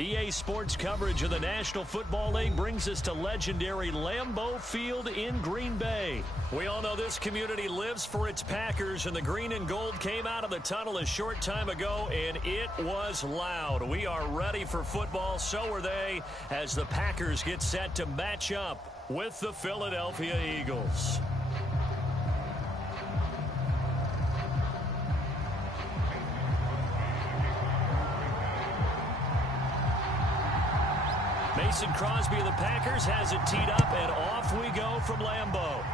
EA Sports coverage of the National Football League brings us to legendary Lambeau Field in Green Bay. We all know this community lives for its Packers, and the green and gold came out of the tunnel a short time ago, and it was loud. We are ready for football, so are they, as the Packers get set to match up with the Philadelphia Eagles. Mason Crosby of the Packers has it teed up, and off we go from Lambeau.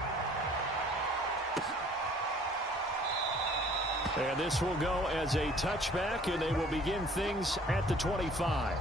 And this will go as a touchback, and they will begin things at the 25.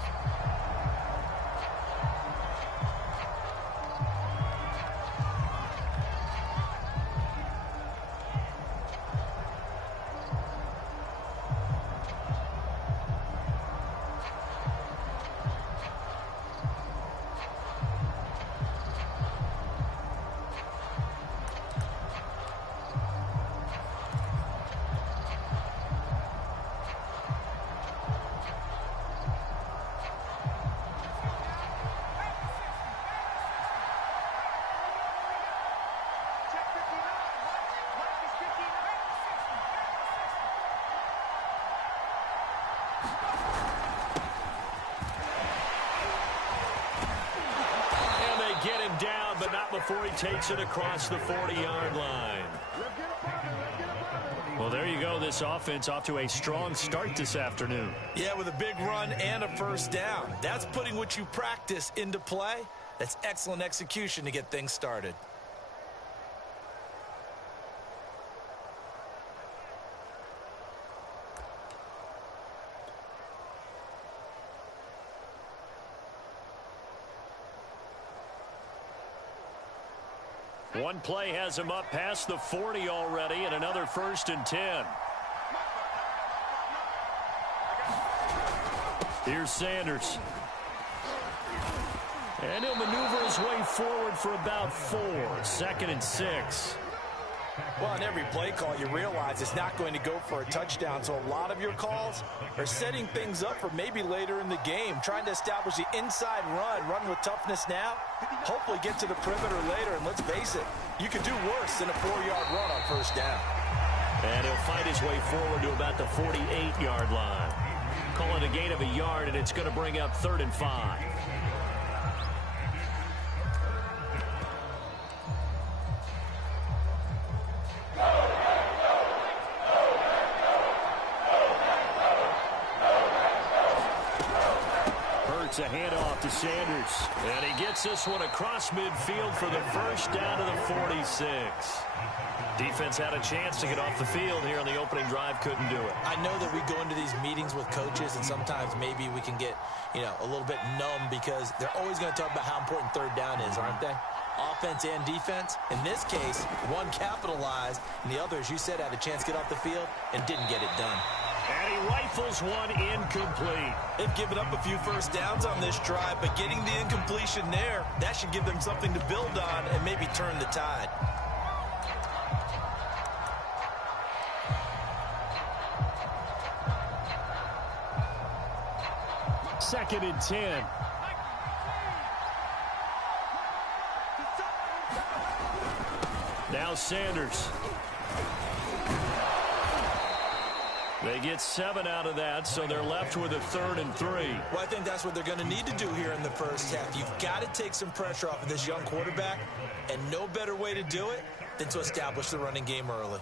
Down, but not before he takes it across the 40-yard line. Well, there you go. This offense off to a strong start this afternoon. Yeah, with a big run and a first down. That's putting what you practice into play. That's excellent execution to get things started. One play has him up past the 40 already, and another 1st and 10. Here's Sanders. And he'll maneuver his way forward for about 4. 2nd and 6. Well, on every play call, you realize it's not going to go for a touchdown, so a lot of your calls are setting things up for maybe later in the game, trying to establish the inside run with toughness now, hopefully get to the perimeter later, and let's face it, you could do worse than a 4-yard run on first down. And he'll fight his way forward to about the 48-yard line. Call it a gain of a yard, and it's going to bring up 3rd and 5. A handoff to Sanders. And he gets this one across midfield for the first down to the 46. Defense had a chance to get off the field here on the opening drive, couldn't do it. I know that we go into these meetings with coaches, and sometimes maybe we can get, a little bit numb because they're always going to talk about how important 3rd down is, aren't they? Offense and defense. In this case, one capitalized, and the other, as you said, had a chance to get off the field and didn't get it done. And he rifles one incomplete. They've given up a few first downs on this drive, but getting the incompletion there, that should give them something to build on and maybe turn the tide. Second and 10. Now Sanders. They get 7 out of that, so they're left with a 3rd and 3. Well, I think that's what they're going to need to do here in the first half. You've got to take some pressure off of this young quarterback, and no better way to do it than to establish the running game early.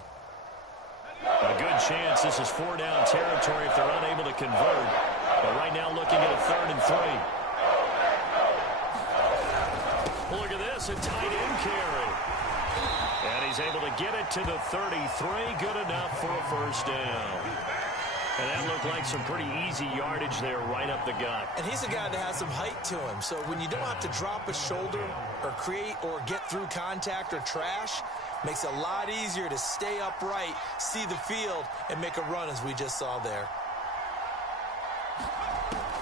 A good chance this is 4-down territory if they're unable to convert. But right now looking at a 3rd and 3. Look at this, a tight end carry. And he's able to get it to the 33. Good enough for a first down. And that looked like some pretty easy yardage there right up the gut. And he's a guy that has some height to him. So when you don't have to drop a shoulder or create or get through contact or trash, makes it a lot easier to stay upright, see the field, and make a run as we just saw there.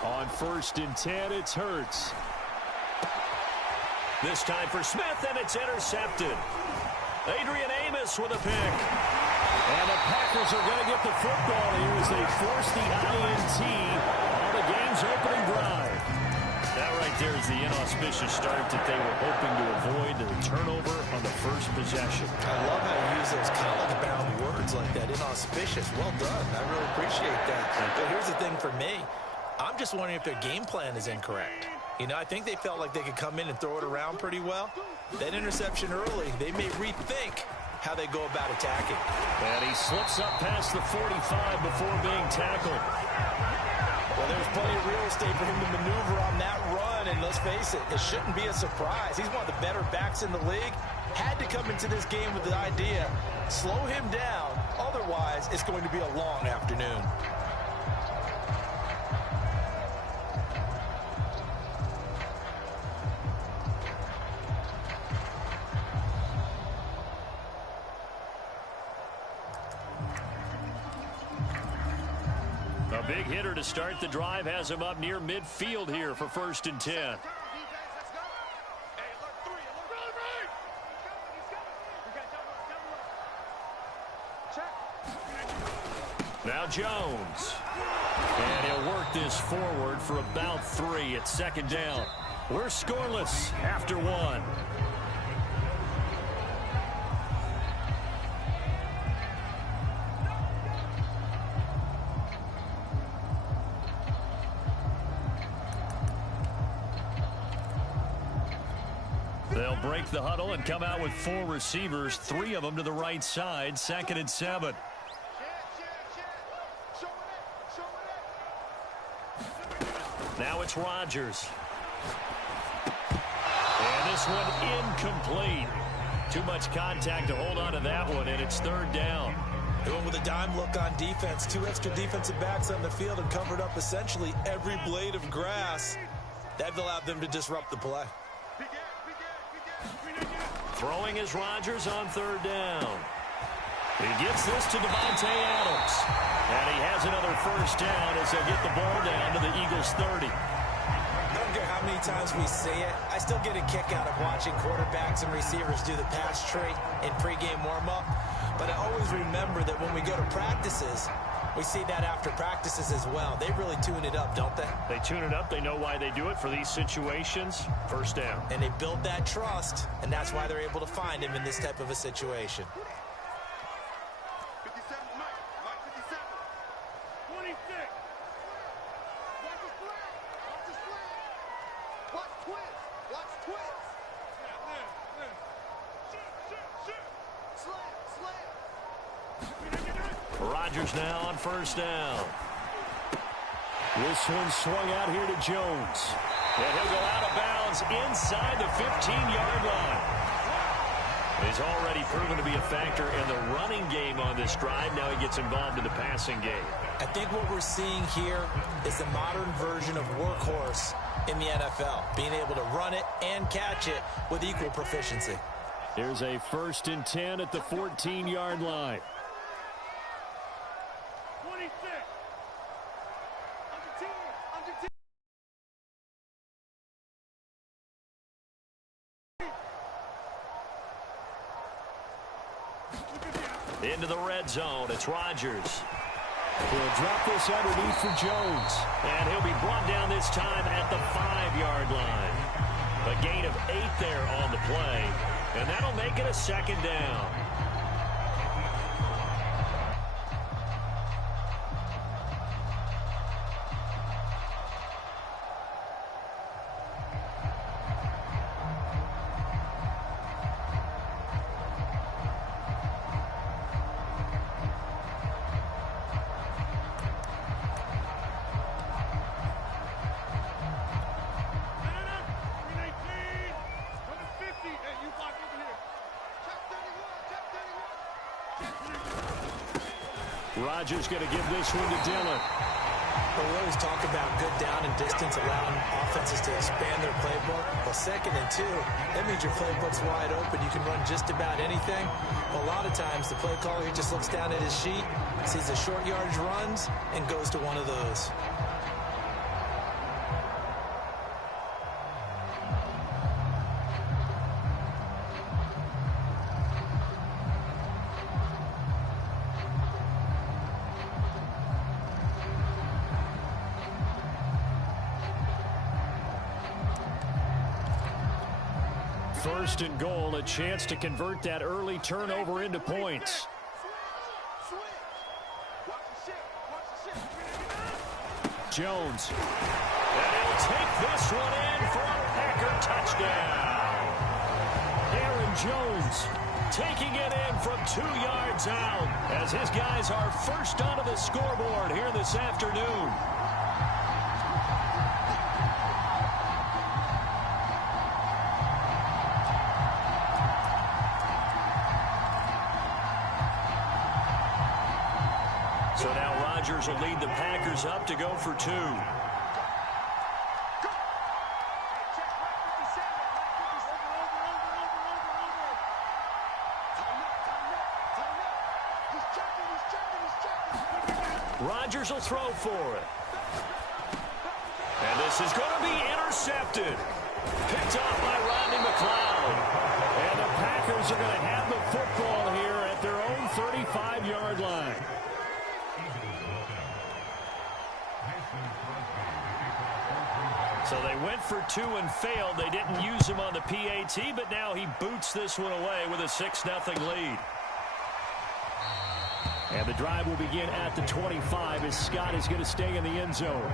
On 1st and 10, it's Hurts. This time for Smith, and it's intercepted. Adrian Amos with a pick. And the Packers are going to get the football here as they force the INT on the game's opening drive. That right there is the inauspicious start that they were hoping to avoid, the turnover on the first possession. I love how you use those college-bound words like that, inauspicious. Well done. I really appreciate that. But here's the thing for me. I'm just wondering if their game plan is incorrect. You know, I think they felt like they could come in and throw it around pretty well. That interception early, they may rethink how they go about attacking. And he slips up past the 45 before being tackled. Well, there's plenty of real estate for him to maneuver on that run, and let's face it, it shouldn't be a surprise. He's one of the better backs in the league. Had to come into this game with the idea, slow him down, otherwise it's going to be a long afternoon. A big hitter to start the drive has him up near midfield here for 1st and 10. Now Jones. And he'll work this forward for about 3 at 2nd down. We're scoreless after 1. They'll break the huddle and come out with 4 receivers, 3 of them to the right side, 2nd and 7. Now it's Rodgers. And this one incomplete. Too much contact to hold on to that one, and it's 3rd down. Going with a dime look on defense. 2 extra defensive backs on the field and covered up essentially every blade of grass. That allowed them to disrupt the play. Throwing is Rodgers on 3rd down. He gets this to Devontae Adams. And he has another 1st down as they get the ball down to the Eagles' 30. I don't care how many times we say it, I still get a kick out of watching quarterbacks and receivers do the pass tree in pregame warm-up. But I always remember that when we go to practices, we see that after practices as well. They really tune it up, don't they? They tune it up. They know why they do it for these situations. 1st down. And they build that trust, and that's why they're able to find him in this type of a situation. Rodgers now on 1st down. This one swung out here to Jones. And he'll go out of bounds inside the 15-yard line. He's already proven to be a factor in the running game on this drive. Now he gets involved in the passing game. I think what we're seeing here is the modern version of workhorse in the NFL, being able to run it and catch it with equal proficiency. Here's a 1st and 10 at the 14-yard line. Into the red zone. It's Rodgers. He'll drop this underneath for Jones. And he'll be brought down this time at the 5-yard line. A gain of 8 there on the play. And that'll make it a 2nd down. Rodgers going to give this one to Dillon. Well, we always talk about good down and distance, allowing offenses to expand their playbook. Well, 2nd and 2, that means your playbook's wide open. You can run just about anything. Well, a lot of times, the play caller here just looks down at his sheet, sees the short yardage runs, and goes to one of those. First and goal, a chance to convert that early turnover into points. Jones. And he'll take this one in for a Packer touchdown. Aaron Jones taking it in from 2 yards out as his guys are first onto the scoreboard here this afternoon. So now Rodgers will lead the Packers up to go for 2. Rodgers will throw for it. And this is going to be intercepted. Picked off by Rodney McLeod. And the Packers are going to have the football here at their own 35-yard line. So they went for 2 and failed. They didn't use him on the PAT, but now he boots this one away with a 6-0 lead. And the drive will begin at the 25 as Scott is going to stay in the end zone.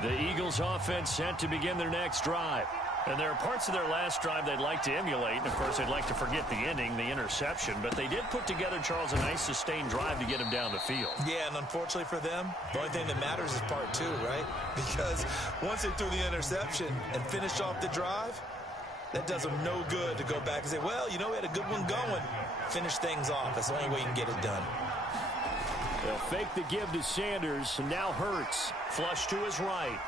The Eagles offense set to begin their next drive. And there are parts of their last drive they'd like to emulate. And, of course, they'd like to forget the ending, the interception. But they did put together, Charles, a nice sustained drive to get him down the field. Yeah, and unfortunately for them, the only thing that matters is part 2, right? Because once they threw the interception and finished off the drive, that does them no good to go back and say, well, you know, we had a good one going. Finish things off. That's the only way you can get it done. They'll fake the give to Sanders, and now Hurts. Flush to his right.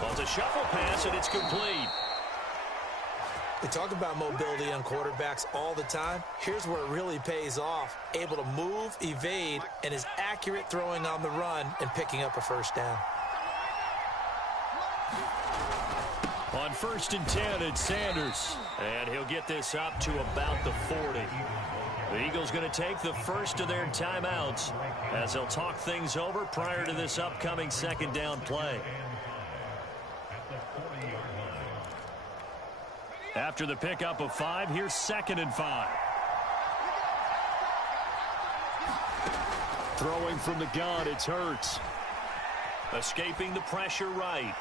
Well, it's a shuffle pass, and it's complete. We talk about mobility on quarterbacks all the time. Here's where it really pays off. Able to move, evade, and is accurate throwing on the run and picking up a first down. On 1st and 10, it's Sanders. And he'll get this up to about the 40. The Eagles going to take the first of their timeouts as they'll talk things over prior to this upcoming second down play. After the pickup of 5, here's 2nd and 5. Throwing from the gun, it's Hurts. Escaping the pressure right.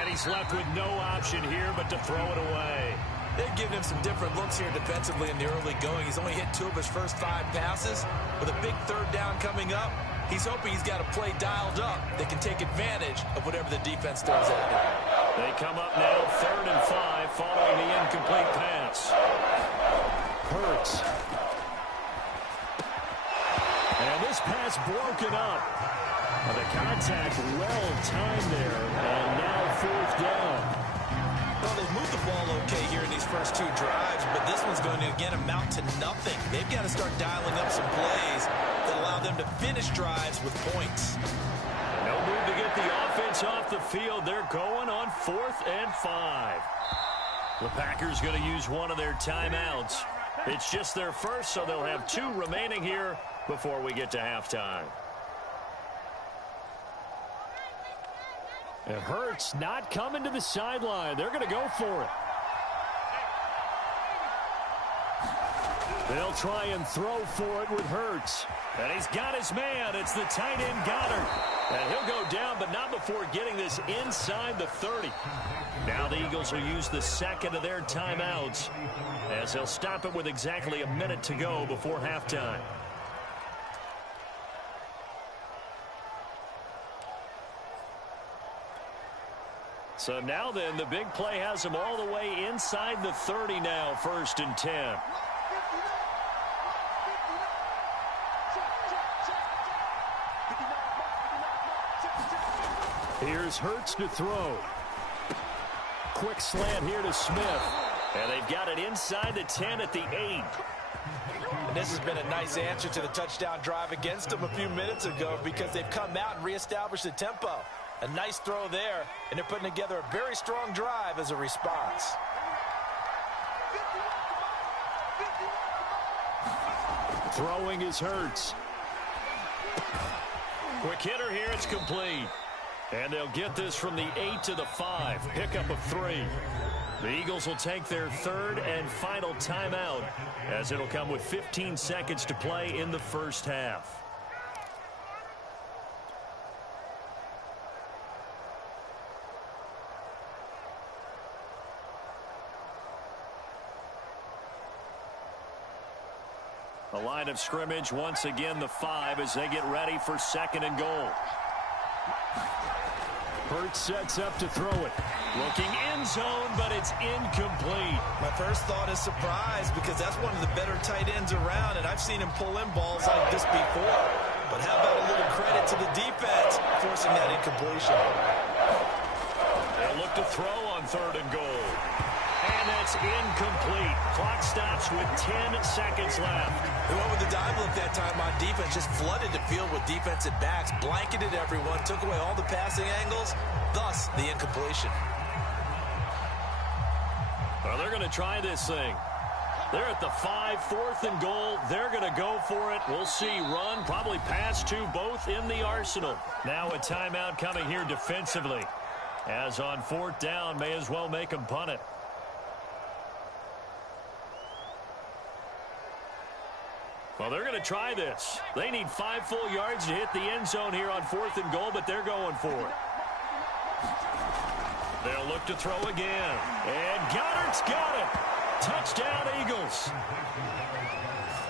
And he's left with no option here but to throw it away. They've given him some different looks here defensively in the early going. He's only hit 2 of his first 5 passes. With a big 3rd down coming up, he's hoping he's got a play dialed up that can take advantage of whatever the defense throws at him. They come up now 3rd and 5 following the incomplete pass. Hurts. And this pass broken up. The contact well timed there, and now 4th down. Well, they've moved the ball okay here in these first 2 drives, but this one's going to, again, amount to nothing. They've got to start dialing up some plays that allow them to finish drives with points. No move to get the offense off the field. They're going on 4th and 5. The Packers going to use one of their timeouts. It's just their first, so they'll have 2 remaining here before we get to halftime. And Hurts not coming to the sideline. They're going to go for it. They'll try and throw for it with Hurts. And he's got his man. It's the tight end Goddard. And he'll go down, but not before getting this inside the 30. Now the Eagles will use the 2nd of their timeouts as they'll stop it with exactly a minute to go before halftime. So now then, the big play has them all the way inside the 30 now, 1st and 10. Here's Hurts to throw. Quick slant here to Smith. And they've got it inside the 10 at the 8. And this has been a nice answer to the touchdown drive against them a few minutes ago because they've come out and reestablished the tempo. A nice throw there, and they're putting together a very strong drive as a response. Throwing is Hurts. Quick hitter here, it's complete. And they'll get this from the 8 to the 5. Pickup of 3. The Eagles will take their third and final timeout as it'll come with 15 seconds to play in the first half. The line of scrimmage, once again, the 5 as they get ready for second and goal. Hurts sets up to throw it. Looking end zone, but it's incomplete. My first thought is surprise because that's one of the better tight ends around, and I've seen him pull in balls like this before. But how about a little credit to the defense forcing that incompletion? They'll look to throw on third and goal. And that's incomplete. Clock stops with 10 seconds left. They went with the dive look that time on defense. Just flooded the field with defensive backs. Blanketed everyone. Took away all the passing angles. Thus, the incompletion. Well, they're going to try this thing. They're at the 5, fourth and goal. They're going to go for it. We'll see. Run, probably pass two, both in the arsenal. Now a timeout coming here defensively. As on fourth down, may as well make them punt it. Well, they're going to try this. They need 5 full yards to hit the end zone here on fourth and goal, but they're going for it. They'll look to throw again. And Goddard's got it. Touchdown, Eagles.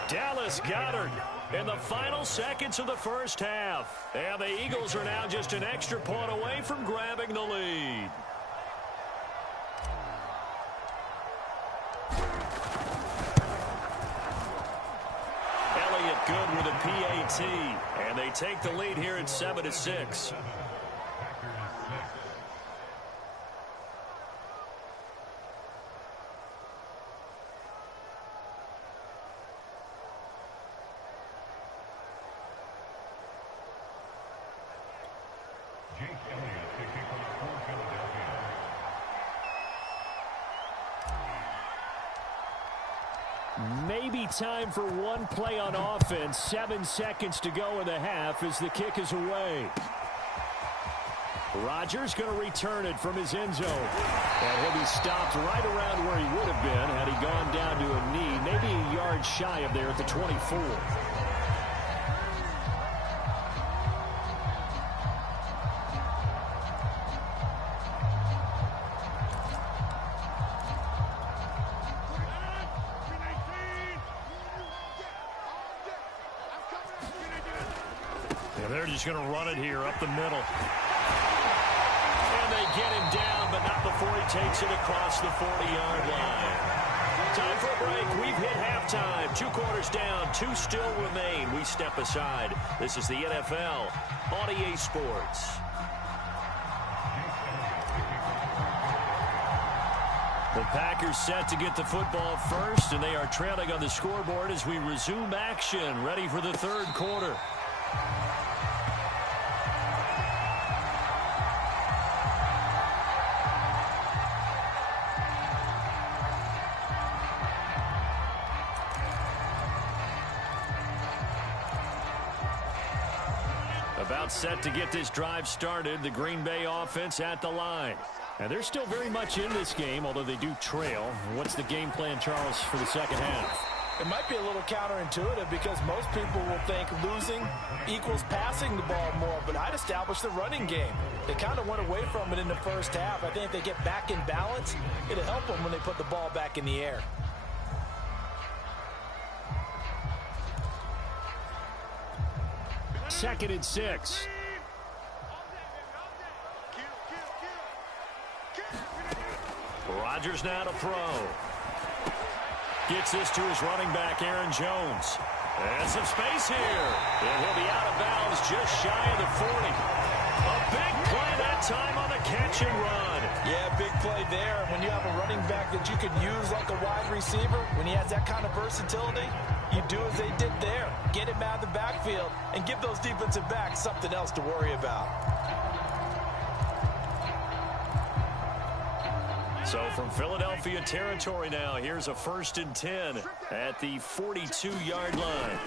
Dallas Goedert in the final seconds of the first half. And the Eagles are now just an extra point away from grabbing the lead. Good with a PAT, and they take the lead here at 7-6. Maybe time for one play on offense. 7 seconds to go in the half as the kick is away. Rodgers going to return it from his end zone. And he'll be stopped right around where he would have been had he gone down to a knee, maybe a yard shy of there at the 24. They're just going to run it here up the middle. And they get him down, but not before he takes it across the 40-yard line. Time for a break. We've hit halftime. 2 quarters down, 2 still remain. We step aside. This is the NFL on EA Sports. The Packers set to get the football first, and they are trailing on the scoreboard as we resume action, ready for the third quarter. About set to get this drive started. The Green Bay offense at the line. And they're still very much in this game, although they do trail. What's the game plan, Charles, for the second half? It might be a little counterintuitive because most people will think losing equals passing the ball more, but I'd establish the running game. They kind of went away from it in the first half. I think if they get back in balance, it'll help them when they put the ball back in the air. Second and 6. Rodgers now to throw. Gets this to his running back, Aaron Jones. And some space here. And he'll be out of bounds just shy of the 40. A big play that time on the catch and run. Yeah, big play there. When you have a running back that you could use like a wide receiver, when he has that kind of versatility, you do as they did there. Get him out of the backfield and give those defensive backs something else to worry about. So from Philadelphia territory now, here's a 1st and 10 at the 42-yard line.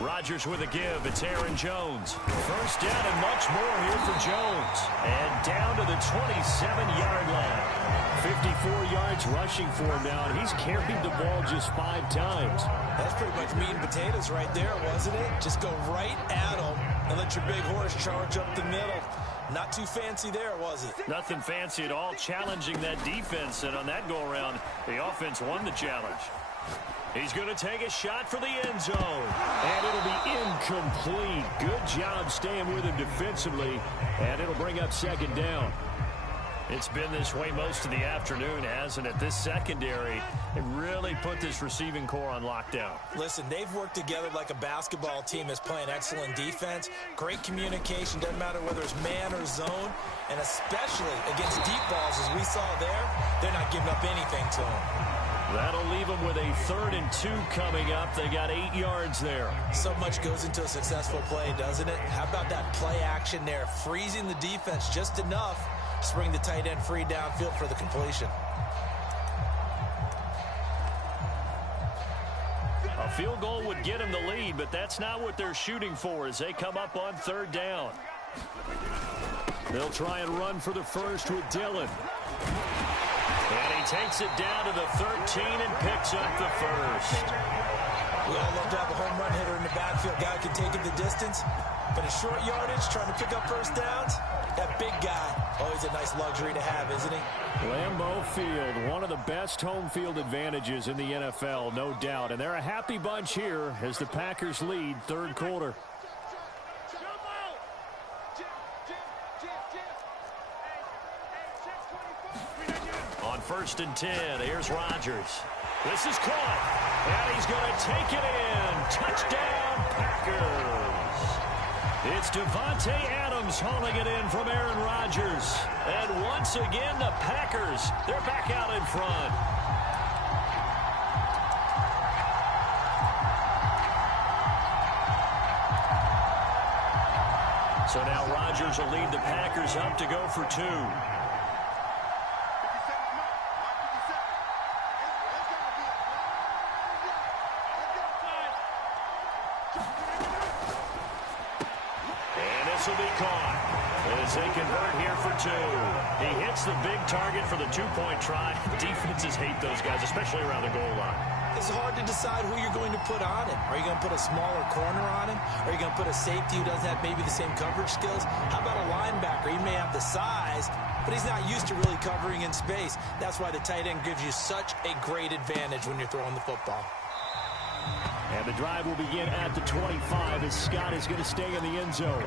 Rodgers with a give. It's Aaron Jones. First down and much more here for Jones. And down to the 27-yard line. 54 yards rushing for him now, and he's carried the ball just 5 times. That's pretty much meat and potatoes right there, wasn't it? Just go right at him and let your big horse charge up the middle. Not too fancy there, was it? Nothing fancy at all, challenging that defense, and on that go-around, the offense won the challenge. He's going to take a shot for the end zone. And it'll be incomplete. Good job staying with him defensively, and it'll bring up second down. It's been this way most of the afternoon, hasn't it? This secondary, it really put this receiving core on lockdown. Listen, they've worked together like a basketball team that's playing excellent defense. Great communication, doesn't matter whether it's man or zone. And especially against deep balls, as we saw there, they're not giving up anything to them. That'll leave them with a 3rd and 2 coming up. They got 8 yards there. So much goes into a successful play, doesn't it? How about that play action there, freezing the defense just enough to bring the tight end free downfield for the completion. A field goal would get them the lead, but that's not what they're shooting for as they come up on 3rd down. They'll try and run for the first with Dillon. And he takes it down to the 13 and picks up the first. We all love to have a home run hitter in the backfield. Guy can take it the distance. But in short yardage, trying to pick up first downs, that big guy, always a nice luxury to have, isn't he? Lambeau Field, one of the best home field advantages in the NFL, no doubt. And they're a happy bunch here as the Packers lead 3rd quarter. On 1st and 10, here's Rodgers. This is caught, and he's going to take it in. Touchdown, Packers. It's Devontae Adams hauling it in from Aaron Rodgers. And once again, the Packers, they're back out in front. So now Rodgers will lead the Packers up to go for 2. Will be caught as they convert here for 2. He hits the big target for the 2-point try. Defenses hate those guys, especially around the goal line. It's hard to decide who you're going to put on him. Are you going to put a smaller corner on him? Are you going to put a safety who doesn't have maybe the same coverage skills? How about a linebacker? He may have the size, but he's not used to really covering in space. That's why the tight end gives you such a great advantage when you're throwing the football. And the drive will begin at the 25 as Scott is going to stay in the end zone.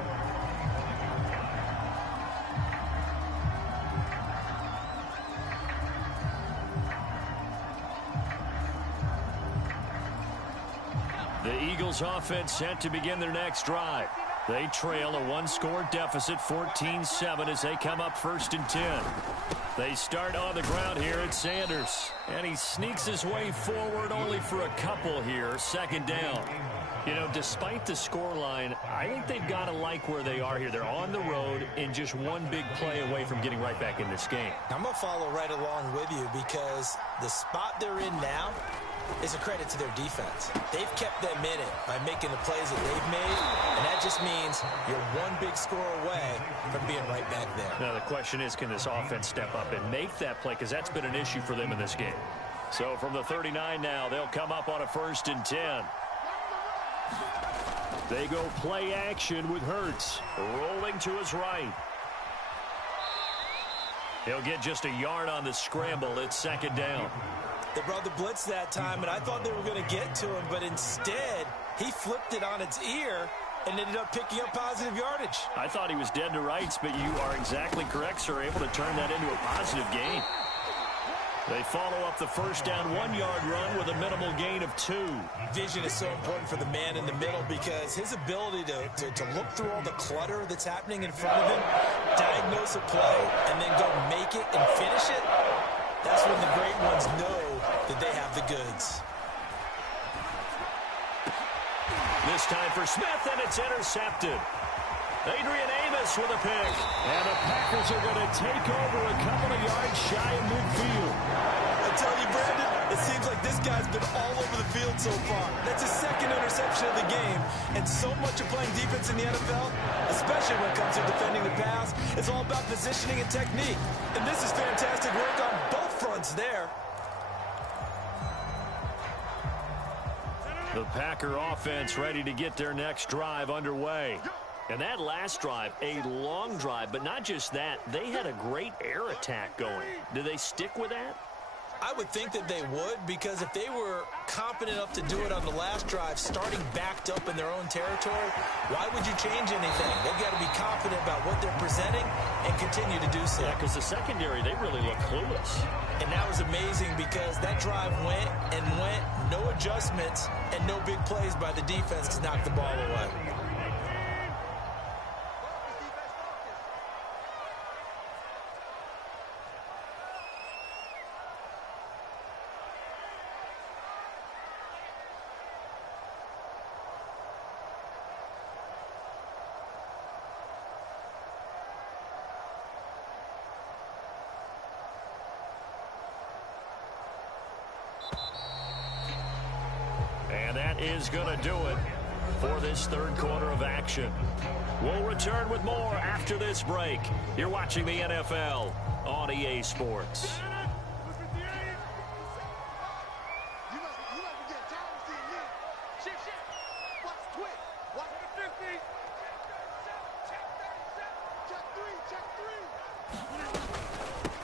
The Eagles offense set to begin their next drive. They trail a 1-score deficit, 14-7, as they come up 1st and 10. They start on the ground here at Sanders. And he sneaks his way forward only for a couple here, 2nd down. You know, despite the scoreline, I think they've got to like where they are here. They're on the road and just one big play away from getting right back in this game. I'm going to follow right along with you because the spot they're in now is a credit to their defense. They've kept them in it by making the plays that they've made, and that just means you're one big score away from being right back there. Now, the question is, can this offense step up and make that play? Because that's been an issue for them in this game. So from the 39 now, they'll come up on a 1st and 10. They go play action with Hurts, rolling to his right. He'll get just a yard on the scramble. It's 2nd down. They brought the blitz that time, and I thought they were going to get to him, but instead, he flipped it on its ear and ended up picking up positive yardage. I thought he was dead to rights, but you are exactly correct, sir, able to turn that into a positive gain. They follow up the 1st down 1-yard run with a minimal gain of 2. Vision is so important for the man in the middle because his ability to look through all the clutter that's happening in front of him, diagnose a play, and then go make it and finish it, that's when the great ones know that they have the goods. This time for Smith, and it's intercepted. Adrian Amos with a pick. And the Packers are going to take over a couple of yards shy of midfield. I tell you, Brandon, It seems like this guy's been all over the field so far. That's his second interception of the game. And so much of playing defense in the NFL, especially when it comes to defending the pass, it's all about positioning and technique. And this is fantastic work on both fronts there. The Packer offense ready to get their next drive underway. And that last drive, a long drive, but not just that, they had a great air attack going. Do they stick with that? I would think that they would, because if they were confident enough to do it on the last drive, starting backed up in their own territory, why would you change anything? They've got to be confident about what they're presenting and continue to do so. Yeah, because the secondary, they really look clueless. And that was amazing because that drive went and went, no adjustments, and no big plays by the defense to knock the ball away. And that is going to do it for this third quarter of action. We'll return with more after this break. You're watching the NFL on EA Sports.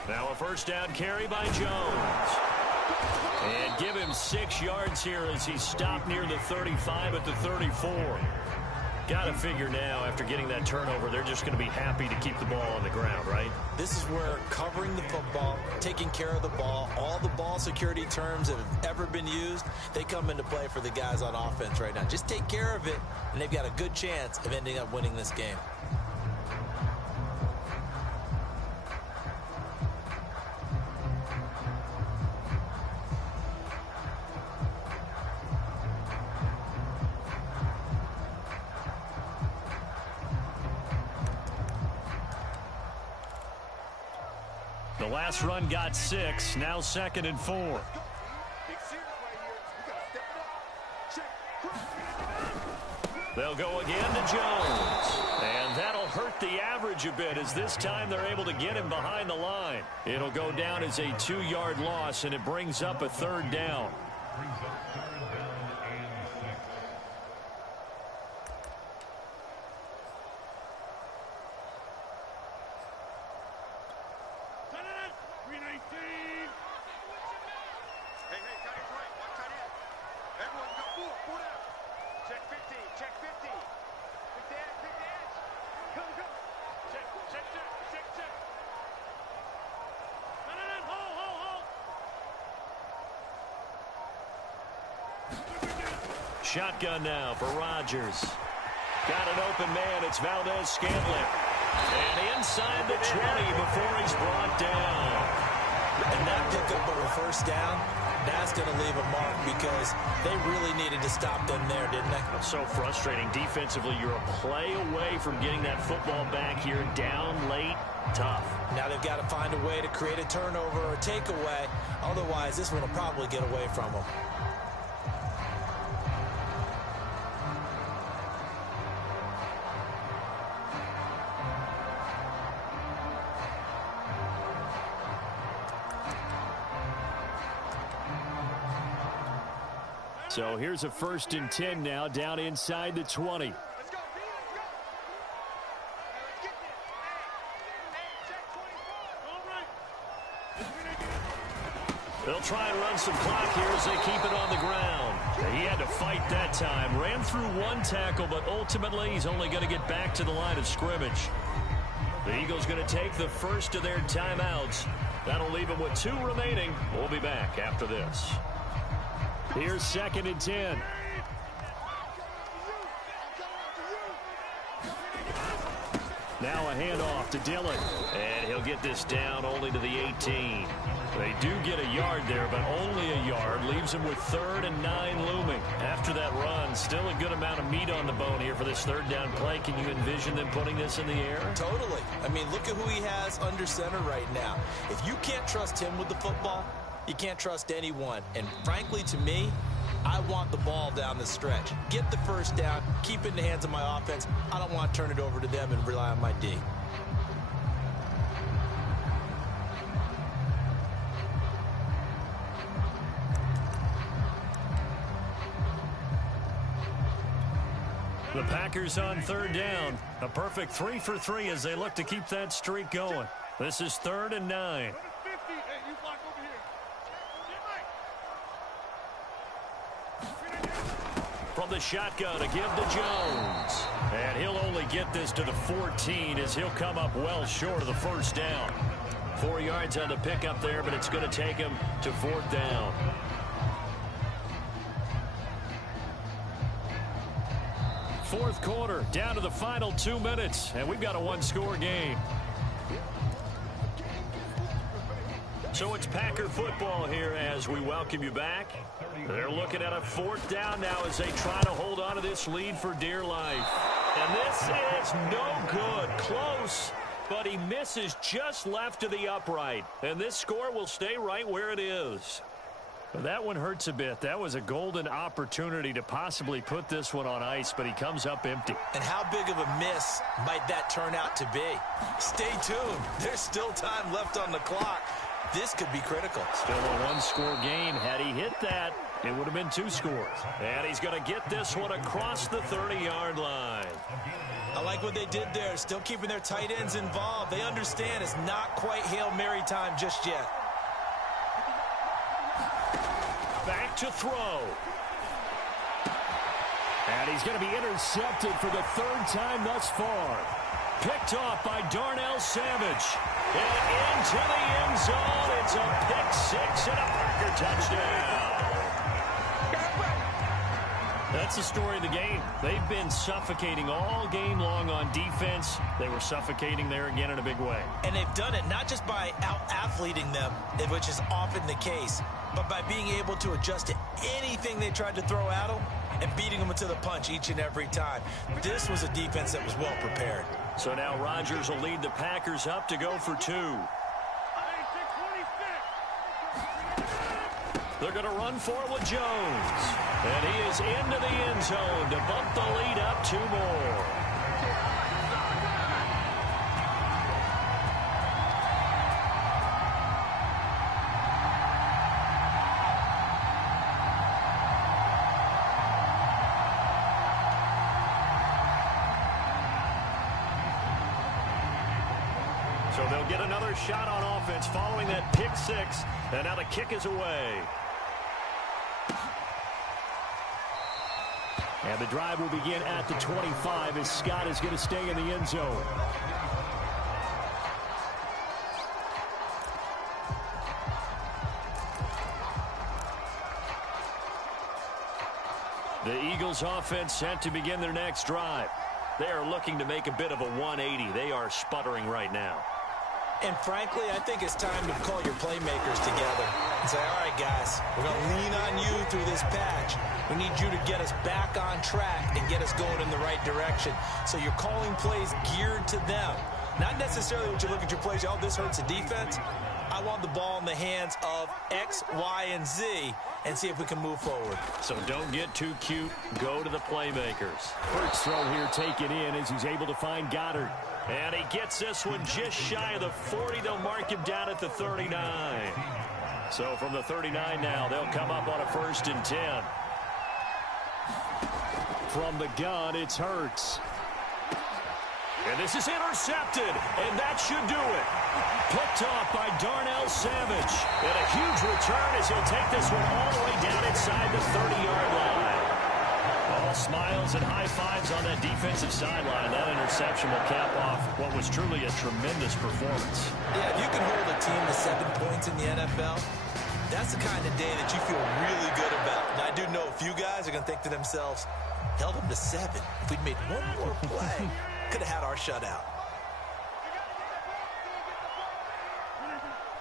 Now a first down carry by Jones. And give him 6 yards here as he stopped near the 35 at the 34. Got to figure now, after getting that turnover, they're just going to be happy to keep the ball on the ground, right? This is where covering the football, taking care of the ball, all the ball security terms that have ever been used, they come into play for the guys on offense right now. Just take care of it, and they've got a good chance of ending up winning this game. The last run got 6, now 2nd and 4. They'll go again to Jones. And that'll hurt the average a bit as this time they're able to get him behind the line. It'll go down as a 2-yard loss, and it brings up a 3rd down. Shotgun now for Rodgers. Got an open man. It's Valdez-Scantling. And inside the 20 before he's brought down. And that pickup of a first down, that's going to leave a mark because they really needed to stop them there, didn't they? It's so frustrating. Defensively, you're a play away from getting that football back here. Down late, tough. Now they've got to find a way to create a turnover or a takeaway. Otherwise, this one will probably get away from them. So here's a 1st and 10 now, down inside the 20. They'll try and run some clock here as they keep it on the ground. He had to fight that time. Ran through 1 tackle, but ultimately he's only going to get back to the line of scrimmage. The Eagles going to take the first of their timeouts. That'll leave them with 2 remaining. We'll be back after this. Here's 2nd and 10. Now a handoff to Dillon. And he'll get this down only to the 18. They do get a yard there, but only a yard. Leaves him with 3rd and 9 looming. After that run, still a good amount of meat on the bone here for this 3rd down play. Can you envision them putting this in the air? Totally. I mean, look at who he has under center right now. If you can't trust him with the football, You can't trust anyone. And frankly, to me, I want the ball down the stretch. Get the first down, keep it in the hands of my offense. I don't want to turn it over to them and rely on my D. The Packers on third down. A perfect 3 for 3 as they look to keep that streak going. This is 3rd and 9. From the shotgun, a give to Jones. And he'll only get this to the 14 as he'll come up well short of the first down. 4 yards on the pickup there, but it's going to take him to 4th down. Fourth quarter, down to the final 2 minutes, and we've got a one-score game. So it's Packer football here as we welcome you back. They're looking at a 4th down now as they try to hold on to this lead for dear life. And this is no good. Close, but he misses just left of the upright. And this score will stay right where it is. That one hurts a bit. That was a golden opportunity to possibly put this one on ice, but he comes up empty. And how big of a miss might that turn out to be? Stay tuned. There's still time left on the clock. This could be critical. Still a one-score game. Had he hit that, it would have been 2 scores. And he's going to get this one across the 30-yard line. I like what they did there. Still keeping their tight ends involved. They understand it's not quite Hail Mary time just yet. Back to throw. And he's going to be intercepted for the 3rd time thus far. Picked off by Darnell Savage. And into the end zone. It's a pick-6 and a Packer touchdown. That's the story of the game. They've been suffocating all game long on defense. They were suffocating there again in a big way. And they've done it not just by out-athleting them, which is often the case, but by being able to adjust to anything they tried to throw at them and beating them to the punch each and every time. This was a defense that was well prepared. So now Rodgers will lead the Packers up to go for 2. They're going to run for it with Jones. And he is into the end zone to bump the lead up 2 more. So they'll get another shot on offense following that pick-6. And now the kick is away. And the drive will begin at the 25 as Scott is going to stay in the end zone. The Eagles offense set to begin their next drive. They are looking to make a bit of a 180. They are sputtering right now. And frankly, I think it's time to call your playmakers together and say, all right, guys, we're going to lean on you through this patch. We need you to get us back on track and get us going in the right direction. So you're calling plays geared to them. Not necessarily when you look at your plays, oh, this hurts the defense. I want the ball in the hands of X, Y, and Z and see if we can move forward. So don't get too cute. Go to the playmakers. First throw here taken in as he's able to find Goddard. And he gets this one just shy of the 40. They'll mark him down at the 39. So from the 39 now, they'll come up on a 1st and 10. From the gun, it's Hurts. And this is intercepted, and that should do it. Picked off by Darnell Savage. And a huge return as he'll take this one all the way down inside the 30-yard line. All smiles and high fives on that defensive sideline. That interception will cap off what was truly a tremendous performance. Yeah, if you can hold a team to 7 points in the NFL, that's the kind of day that you feel really good about. And I do know a few guys are going to think to themselves, held them to 7. If we'd made one more play, could have had our shutout.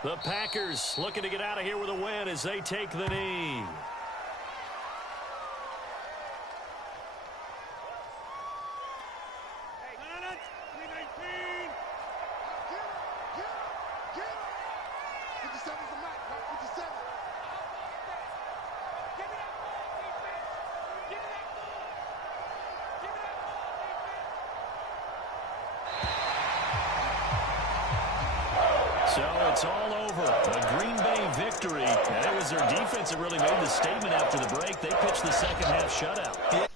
The Packers looking to get out of here with a win as they take the knee. it's all over. A Green Bay victory. And it was their defense that really made the statement after the break. They pitched the second half shutout. Yeah,